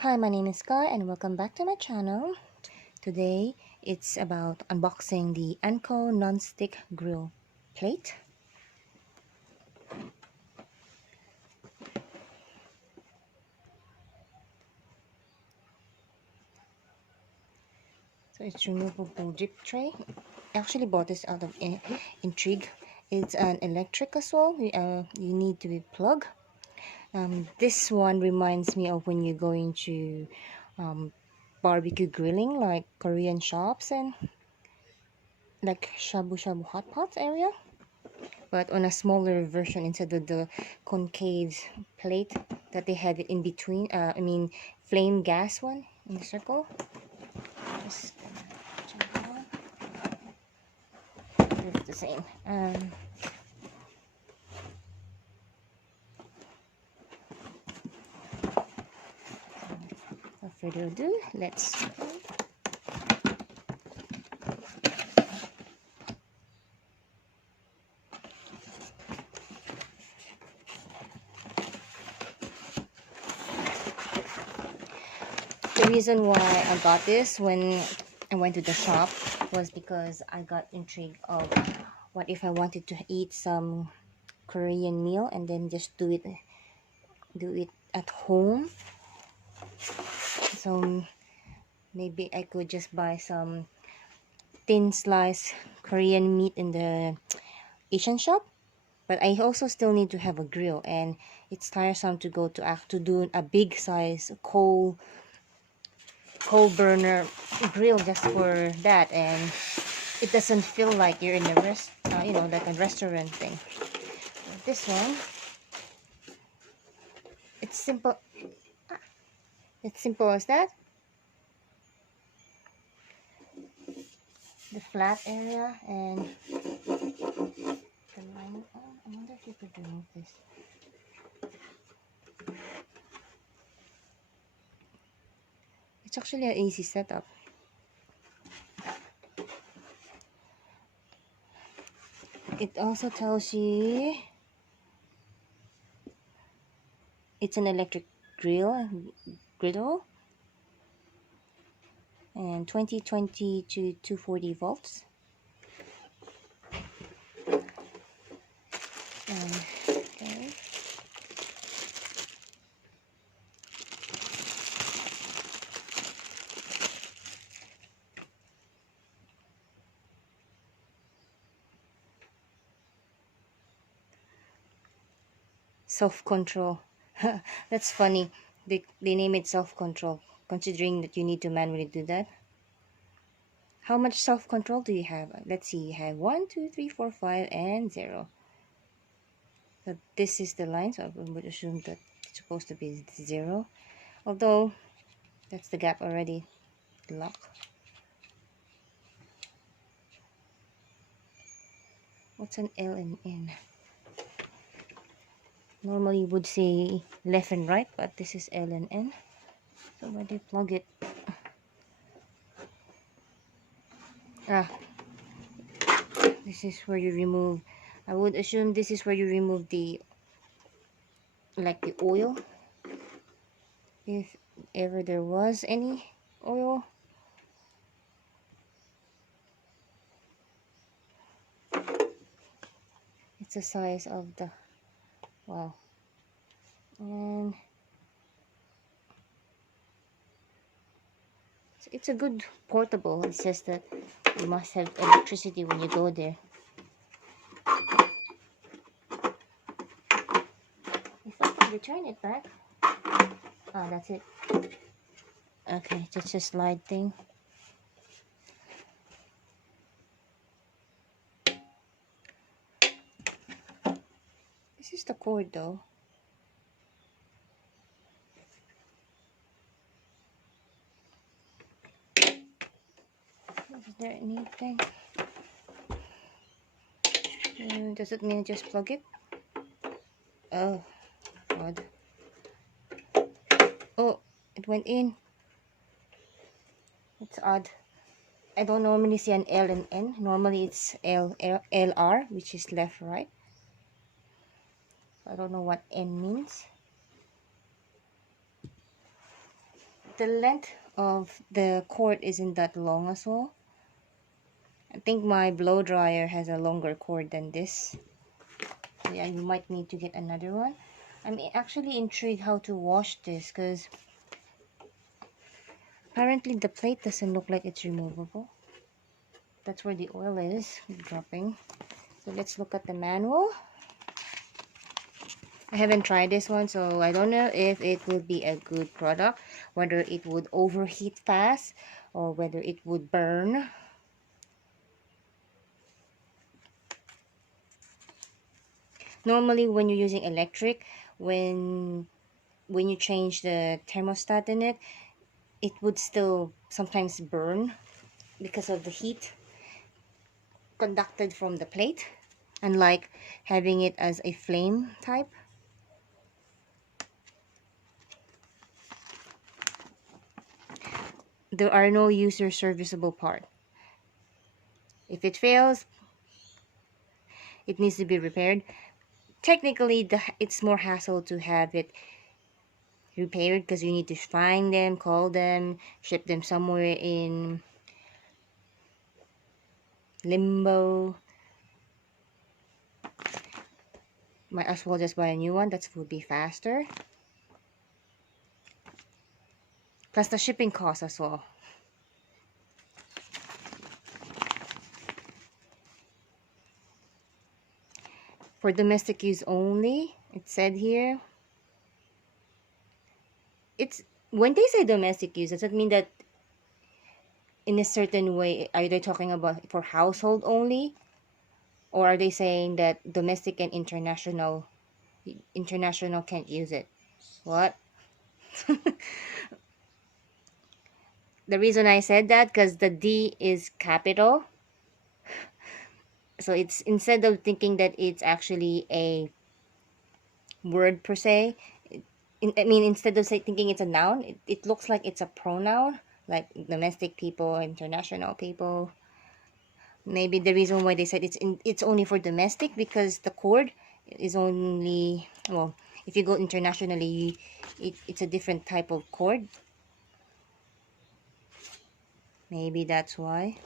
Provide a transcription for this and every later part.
Hi, my name is Scar and welcome back to my channel. Today it's about unboxing the Anko non-stick grill plate. So it's removable drip tray. I actually bought this out of intrigue. It's an electric as well. You need to be plugged. This one reminds me of when you're going to barbecue grilling, like Korean shops and like shabu shabu hot pots area, but on a smaller version instead of the concave plate that they had it in between. I mean, flame gas one in the circle. Just check it out. It's the same. Without further ado, let's start. The reason why I got this when I went to the shop was because I got intrigued of what if I wanted to eat some Korean meal and then just do it at home. So maybe I could just buy some thin slice Korean meat in the Asian shop, but I also still need to have a grill, and it's tiresome to go to do a big size coal burner grill just for that, and it doesn't feel like you're in a like a restaurant thing. This one, it's simple. It's simple as that. The flat area and the line. Oh, I wonder if you could remove this. It's actually an easy setup. It also tells you it's an electric griddle, and 2020 to 240 volts. Okay. Self-control. That's funny. They name it self-control, considering that you need to manually do that. How much self-control do you have? Let's see. You have 1, 2, 3, 4, 5, and 0. So this is the line, so I would assume that it's supposed to be 0. Although, that's the gap already. Lock. What's an L and N? Normally would say left and right, but this is L and N. So where do you plug it? This is where you remove. I would assume this is where you remove the oil, if ever there was any oil. It's the size of the wow, and it's a good portable. It's just that you must have electricity when you go there. If I could return it back. Oh, that's it. Okay, just a slide thing. This is the cord though. Is there anything? Does it mean just plug it? Oh, God. Oh, it went in. It's odd. I don't normally see an L and N. Normally it's LR, which is left, right. I don't know what N means. the length of the cord isn't that long as well. I think my blow dryer has a longer cord than this. So yeah, you might need to get another one. I'm actually intrigued how to wash this because apparently the plate doesn't look like it's removable. That's where the oil is dropping. So let's look at the manual. I haven't tried this one, so I don't know if it would be a good product, whether it would overheat fast or whether it would burn. Normally when you're using electric, when you change the thermostat in it, it would still sometimes burn because of the heat conducted from the plate, unlike having it as a flame type. There are no user serviceable part. If it fails, it needs to be repaired. Technically, it's more hassle to have it repaired because you need to find them, call them, ship them somewhere in limbo. Might as well just buy a new one. That would be faster. Plus the shipping cost as well. For domestic use only, it said here. It's when they say domestic use, does it mean that in a certain way, are they talking about for household only? Or are they saying that domestic and international can't use it? What? The reason I said that because the D is capital. So it's instead of thinking that it's actually a word per se, I mean, instead of thinking it's a noun, it looks like it's a pronoun, like domestic people, international people. Maybe the reason why they said it's only for domestic because the cord is only, well, if you go internationally, it's a different type of cord. Maybe that's why.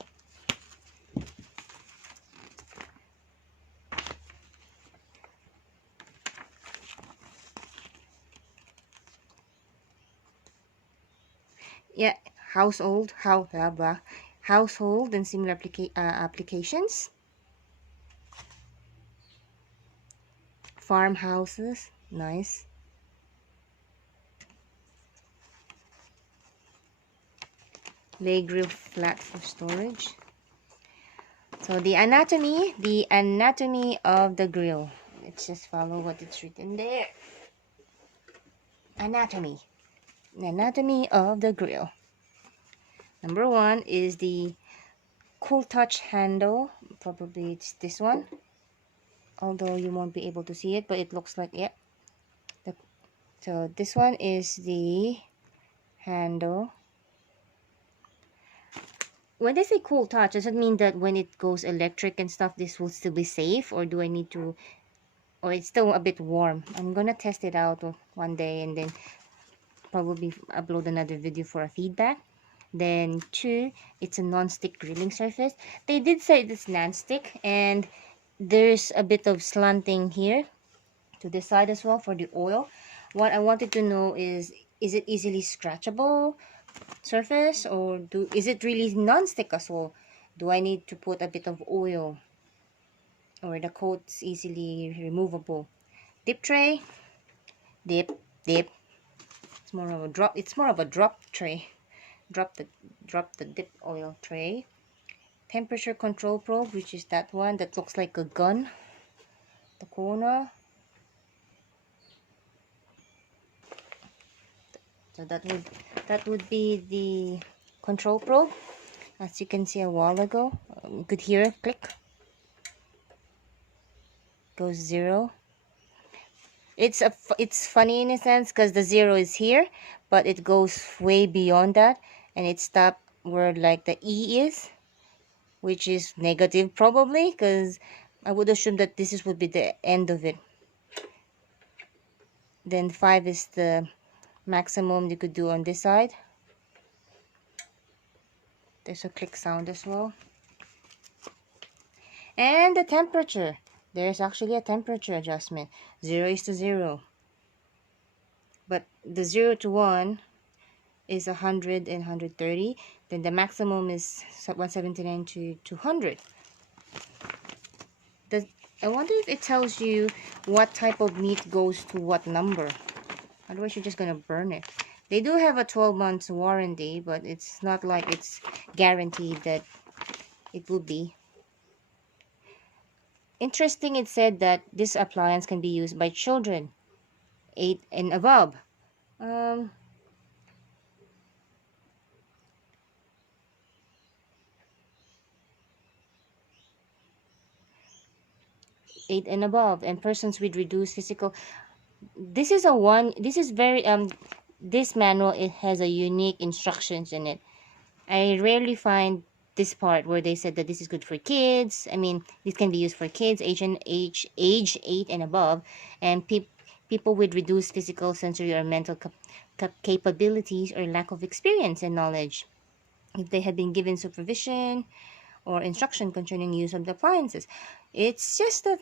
Yeah, household, blah, blah. Household and similar applications. Farmhouses, nice. Lay grill flat for storage. So the anatomy of the grill. Let's just follow what it's written there. Anatomy. The anatomy of the grill. Number one is the cool touch handle. Probably it's this one. Although you won't be able to see it, but it looks like, yeah. So this one is the handle. When they say cool touch, does it mean that when it goes electric and stuff, this will still be safe? Or do I need to, or it's still a bit warm? I'm gonna test it out one day and then probably upload another video for a feedback. Then two, it's a non-stick grilling surface. They did say it's non-stick, and there's a bit of slanting here to this side as well for the oil. What I wanted to know is it easily scratchable surface, or is it really non-stick as well? Do I need to put a bit of oil, or the coat's easily removable? Dip tray, dip. It's more of a drop tray. Drop the dip oil tray. Temperature control probe, which is that one that looks like a gun. The corner. So that would be the control probe. As you can see a while ago, you could hear it click. Goes 0. It's funny in a sense because the 0 is here, but it goes way beyond that, and it stopped where like the E is, which is negative probably, because I would assume that would be the end of it. Then 5 is the maximum you could do on this side. There's a click sound as well. And the temperature. There's actually a temperature adjustment. 0 is to 0. But the 0 to 1 is 100 and 130. Then the maximum is 179 to 200. I wonder if it tells you what type of meat goes to what number. Otherwise, you're just gonna burn it. They do have a 12 months warranty, but it's not like it's guaranteed that it will be. Interesting, it said that this appliance can be used by children 8 and above. 8 and above, and persons with reduced physical. This is very this manual, it has a unique instructions in it. I rarely find this part where they said that this is good for kids. I mean, this can be used for kids age 8 and above, and people with reduced physical, sensory, or mental capabilities, or lack of experience and knowledge, if they have been given supervision or instruction concerning use of the appliances. It's just that,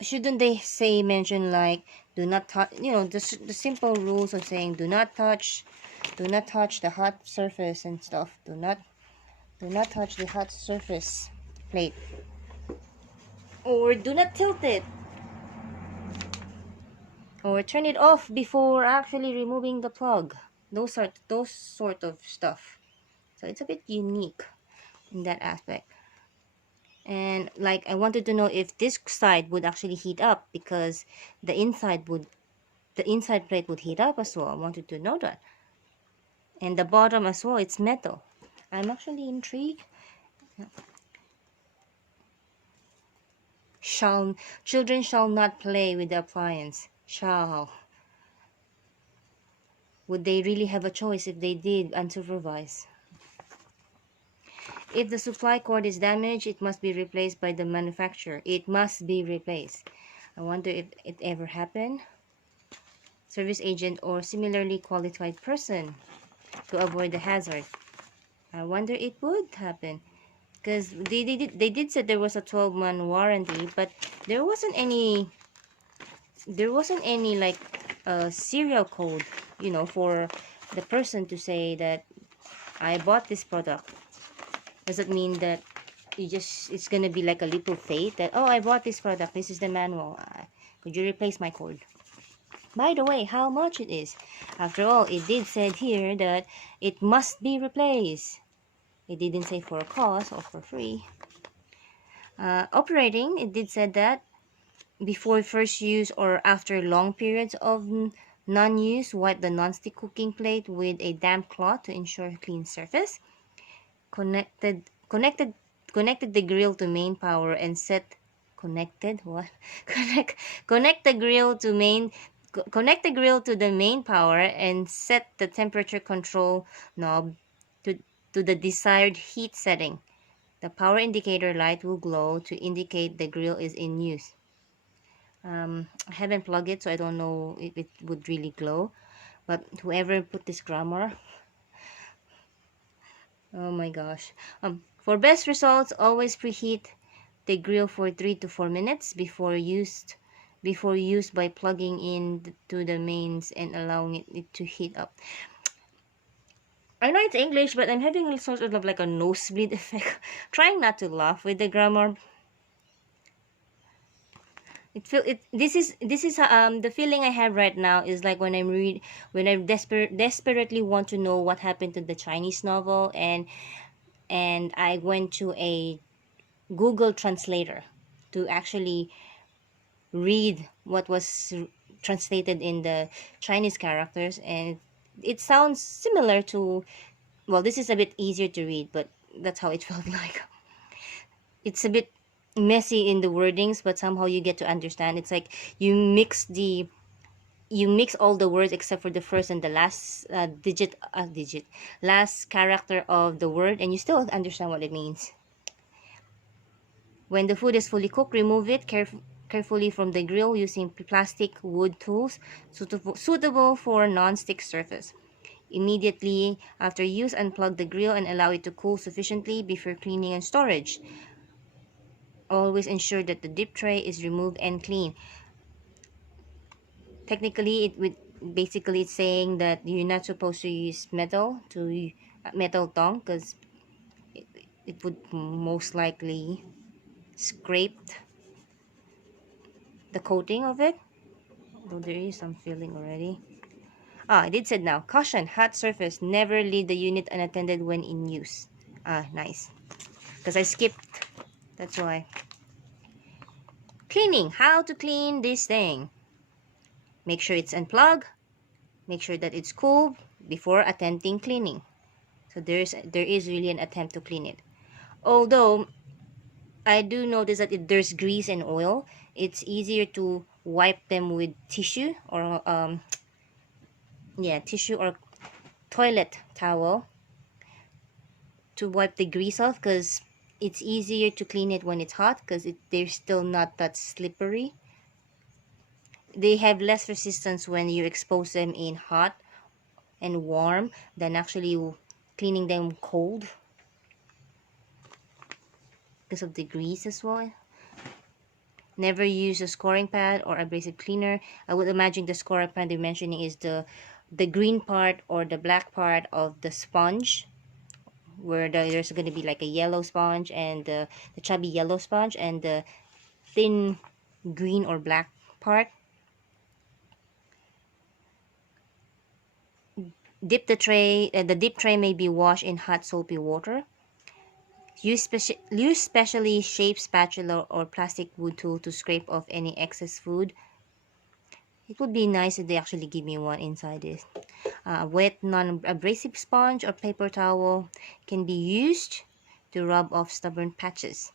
shouldn't they say, mention like, do not touch, the simple rules of saying do not touch the hot surface and stuff. Do not touch the hot surface plate, or do not tilt it, or turn it off before actually removing the plug. Those sort of stuff. So it's a bit unique in that aspect. And like, I wanted to know if this side would actually heat up, because the inside plate would heat up as well. I wanted to know that. And the bottom as well, it's metal. I'm actually intrigued. Children shall not play with the appliance. Shall. Would they really have a choice if they did unsupervised? If the supply cord is damaged, it must be replaced by the manufacturer. It must be replaced. I wonder if it ever happened. Service agent or similarly qualified person to avoid the hazard. I wonder it would happen, because they did say there was a 12-month warranty, but there wasn't any like serial code, for the person to say that I bought this product. Does it mean that it's gonna be like a leap of faith that, oh, I bought this product, this is the manual, could you replace my cord? By the way, how much it is? After all, it did said here that it must be replaced. It didn't say for a cost or for free. Operating, it did said that before first use or after long periods of non-use, wipe the non-stick cooking plate with a damp cloth to ensure clean surface. Connected the grill to main power and set connected what connect the grill to the main power and set the temperature control knob to the desired heat setting. The power indicator light will glow to indicate the grill is in use. I haven't plugged it, so I don't know if it would really glow, but whoever put this grammar, oh my gosh. For best results, always preheat the grill for 3 to 4 minutes before use by plugging in to the mains and allowing it to heat up. I know it's English, but I'm having a sort of like a nosebleed effect. Trying not to laugh with the grammar. This is the feeling I have right now is like when I desperately want to know what happened to the Chinese novel, and I went to a Google translator to actually read what was translated in the Chinese characters, and it sounds similar to, well, this is a bit easier to read, but that's how it felt like. It's a bit messy in the wordings, but somehow you get to understand. It's like you mix all the words except for the first and the last last character of the word, and you still understand what it means. When the food is fully cooked, remove it carefully from the grill using plastic wood tools suitable for non-stick surface. Immediately after use, unplug the grill and allow it to cool sufficiently before cleaning and storage. Always ensure that the dip tray is removed and clean. Technically, it would basically it's saying that you're not supposed to use metal tong, because it, it would most likely scrape the coating of it. Though there is some feeling already. Ah, I did said now. Caution, hot surface. Never leave the unit unattended when in use. Ah, nice. Because I skipped. That's why. Cleaning. How to clean this thing. Make sure it's unplugged. Make sure that it's cool before attempting cleaning. So there is really an attempt to clean it. Although I do notice that if there's grease and oil, it's easier to wipe them with tissue or tissue or toilet towel to wipe the grease off, because it's easier to clean it when it's hot, because they're still not that slippery. They have less resistance when you expose them in hot and warm than actually cleaning them cold, because of the grease as well. Never use a scoring pad or abrasive cleaner. I would imagine the scoring pad they're mentioning is the green part or the black part of the sponge, where there's going to be like a yellow sponge and the chubby yellow sponge and the thin green or black part. Dip the tray. The dip tray may be washed in hot soapy water. Use specially shaped spatula or plastic wood tool to scrape off any excess food. It would be nice if they actually give me one inside this. Wet non-abrasive sponge or paper towel can be used to rub off stubborn patches.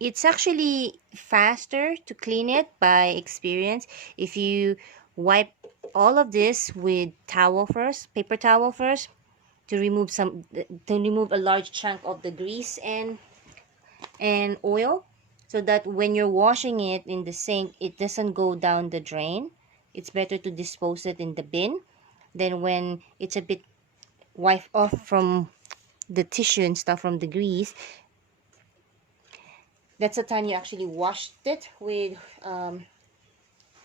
It's actually faster to clean it by experience if you wipe all of this with paper towel first, to remove a large chunk of the grease and oil, so that when you're washing it in the sink, it doesn't go down the drain. It's better to dispose it in the bin. Then when it's a bit wiped off from the tissue and stuff from the grease, that's the time you actually washed it with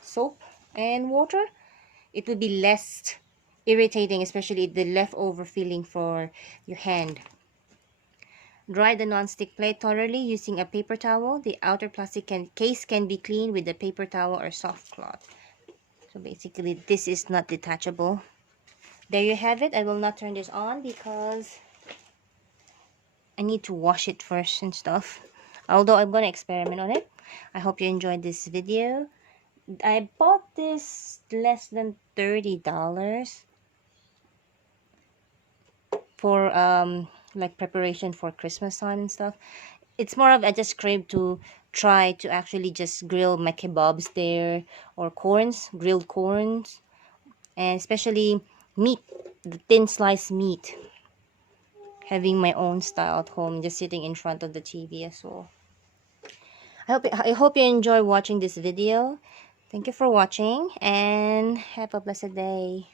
soap and water. It would be less irritating, especially the leftover feeling for your hand. Dry the non-stick plate thoroughly using a paper towel. The outer plastic case can be cleaned with a paper towel or soft cloth. So basically, this is not detachable. There you have it. I will not turn this on because I need to wash it first and stuff. Although I'm going to experiment on it. I hope you enjoyed this video. I bought this less than $30 for like preparation for Christmas time and stuff. It's more of I just crave to try to actually just grill my kebabs there, or grilled corns, and especially meat, the thin sliced meat. Having my own style at home, just sitting in front of the TV as well. I hope you enjoy watching this video. Thank you for watching and have a blessed day.